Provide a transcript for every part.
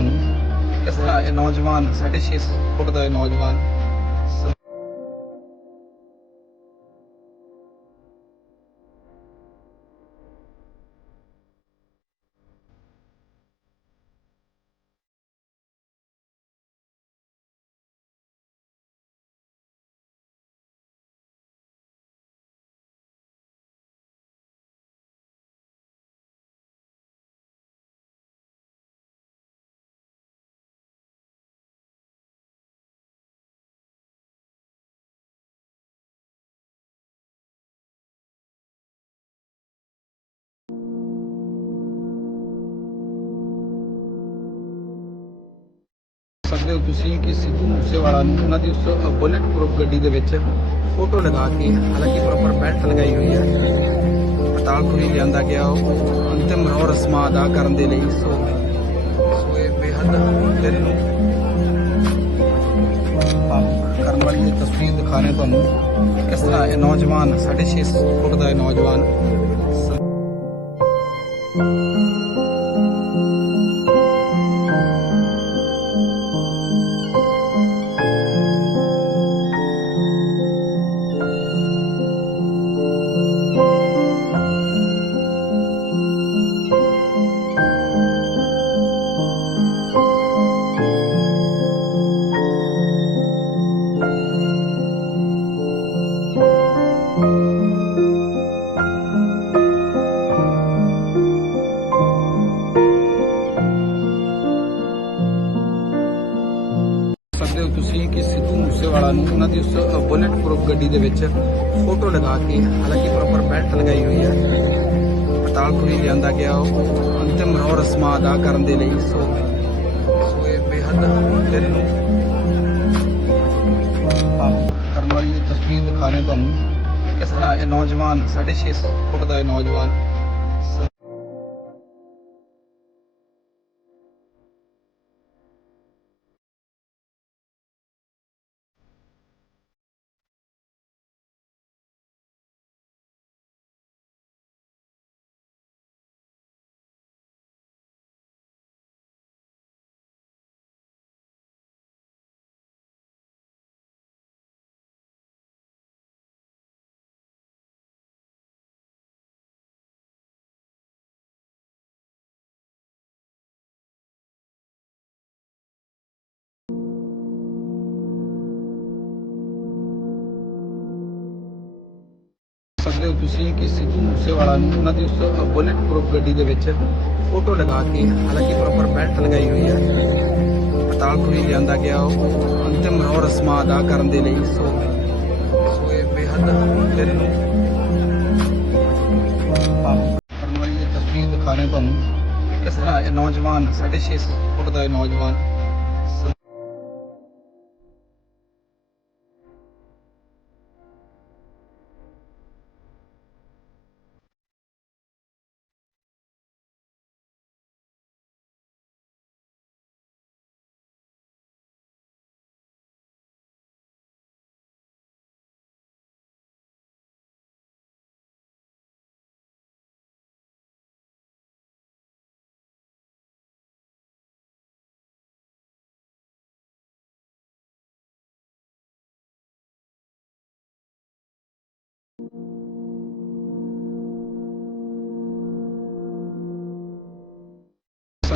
ਤੁਹਾਨੂੰ। ਕਿਸ ਤਰ੍ਹਾਂ ਇਹ ਨੌਜਵਾਨ 6.5 ਫੁੱਟ ਦਾ ਇਹ ਨੌਜਵਾਨ ਸਕਦੇ ਹੋ ਤੁਸੀਂ ਕਿ ਸਿੱਧੂ ਮੂਸੇਵਾਲਾ ਨੂੰ ਉਹਨਾਂ ਦੀ ਉਸ ਬੁਲੇਟ ਪ੍ਰੂਫ ਗੱਡੀ ਦੇ ਵਿੱਚ ਫੋਟੋ ਲਗਾ ਕੇ, ਹਾਲਾਂਕਿ ਪ੍ਰੋਪਰ ਬੈਲਟ ਲਗਾਈ ਹੋਈ ਹੈ। ਪਤਾਲਪੁਰੀ ਲਿਆਂਦਾ ਗਿਆ, ਉਹ ਅੰਤਿਮ ਰੋ ਰਸਮਾਂ ਅਦਾ ਕਰਨ ਦੇ ਲਈ ਸੋ ਸੋ ਇਹ ਬੇਹੱਦ ਦਿਲ ਨੂੰ ਕਰਨ ਵਾਲੀ ਇਹ ਤਸਵੀਰ ਰਹੇ ਤੁਹਾਨੂੰ। ਕਿਸ ਤਰ੍ਹਾਂ ਇਹ ਨੌਜਵਾਨ 6.5 ਫੁੱਟ ਦਾ ਇਹ ਨੌਜਵਾਨ ਤੁਸੀਂ ਕਿ ਸਿੱਧੂ ਮੂਸੇਵਾਲਾ ਨੂੰ ਉਹਨਾਂ ਦੀ ਉਸ ਬੁਲੇਟ ਪ੍ਰੂਫ ਗੱਡੀ ਦੇ ਵਿੱਚ ਫੋਟੋ ਲਗਾ ਕੇ, ਹਾਲਾਂਕਿ ਪ੍ਰੋਪਰ ਬੈਲਟ ਲਗਾਈ ਹੋਈ ਹੈ। ਪਤਾਲਪੁਰੀ ਲਿਆਂਦਾ ਗਿਆ ਉਹ। ਅੰਤਿਮ ਰੋ ਰਸਮਾਂ ਅਦਾ ਕਰਨ ਦੇ ਲਈ ਸੋ ਸੋ ਇਹ ਬੇਹੱਦ ਦਿਲ ਨੂੰ ਕਰਨ ਵਾਲੀ ਤਸਵੀਰ ਦਿਖਾ ਰਹੇ ਤੁਹਾਨੂੰ। ਕਿਸ ਤਰ੍ਹਾਂ ਇਹ ਨੌਜਵਾਨ 6.5 ਫੁੱਟ ਦਾ ਇਹ ਨੌਜਵਾਨ ਸਕਦੇ ਹੋ ਤੁਸੀਂ ਕਿ ਸਿੱਧੂ ਮੂਸੇਵਾਲਾ ਨੂੰ, ਉਹਨਾਂ ਦੀ ਉਸ ਬੁਲੇਟ ਪ੍ਰੂਫ ਗੱਡੀ ਦੇ ਵਿੱਚ ਫੋਟੋ ਲਗਾ ਕੇ, ਹਾਲਾਂਕਿ ਪ੍ਰੋਪਰ ਬੈਲਟ ਲਗਾਈ ਹੋਈ ਹੈ ਪਤਾਲਪੁਰੀ ਲਿਆਂਦਾ ਗਿਆ ਉਹ। ਅੰਤਿਮ ਰੋ ਰਸਮਾਂ ਅਦਾ ਕਰਨ ਦੇ ਲਈ ਸੋ ਸੋ ਇਹ ਬੇਹੱਦ ਦਿਲ ਨੂੰ ਭਾਵੁਕ ਕਰਨ ਵਾਲੀ ਇਹ ਤਸਵੀਰ ਦਿਖਾਣੇ ਤੁਹਾਨੂੰ ਕਿਸ ਤਰ੍ਹਾਂ ਇਹ ਨੌਜਵਾਨ 6.5 ਫੁੱਟ ਦਾ ਇਹ ਨੌਜਵਾਨ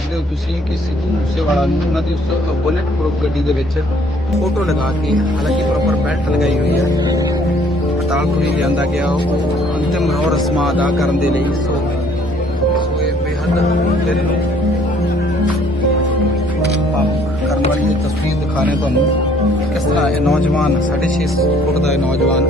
ਸਕਦੇ ਹੋ ਤੁਸੀਂ ਕਿ ਸਿੱਧੂ ਮੂਸੇਵਾਲਾ ਨੂੰ ਉਹਨਾਂ ਦੀ ਉਸ ਬੁਲੇਟ ਪ੍ਰੂਫ ਗੱਡੀ ਦੇ ਵਿੱਚ ਫੋਟੋ ਲਗਾ ਕੇ, ਹਾਲਾਂਕਿ ਪ੍ਰੋਪਰ ਬੈਲਟ ਲਗਾਈ ਹੋਈ ਹੈ। ਪਤਾਲਪੁਰੀ ਲਿਆਂਦਾ ਗਿਆ ਉਹ। ਅੰਤਿਮ ਰੋ ਰਸਮਾਂ ਅਦਾ ਕਰਨ ਦੇ ਲਈ ਸੋ ਸੋ ਇਹ ਬੇਹੱਦ ਦਿਲ ਨੂੰ ਭਾਵੁਕ ਕਰਨ ਵਾਲੀ ਇਹ ਤਸਵੀਰ ਦਿਖਾਣੇ ਤੁਹਾਨੂੰ। ਕਿਸ ਤਰ੍ਹਾਂ ਇਹ ਨੌਜਵਾਨ 6.5 ਫੁੱਟ ਦਾ ਇਹ ਨੌਜਵਾਨ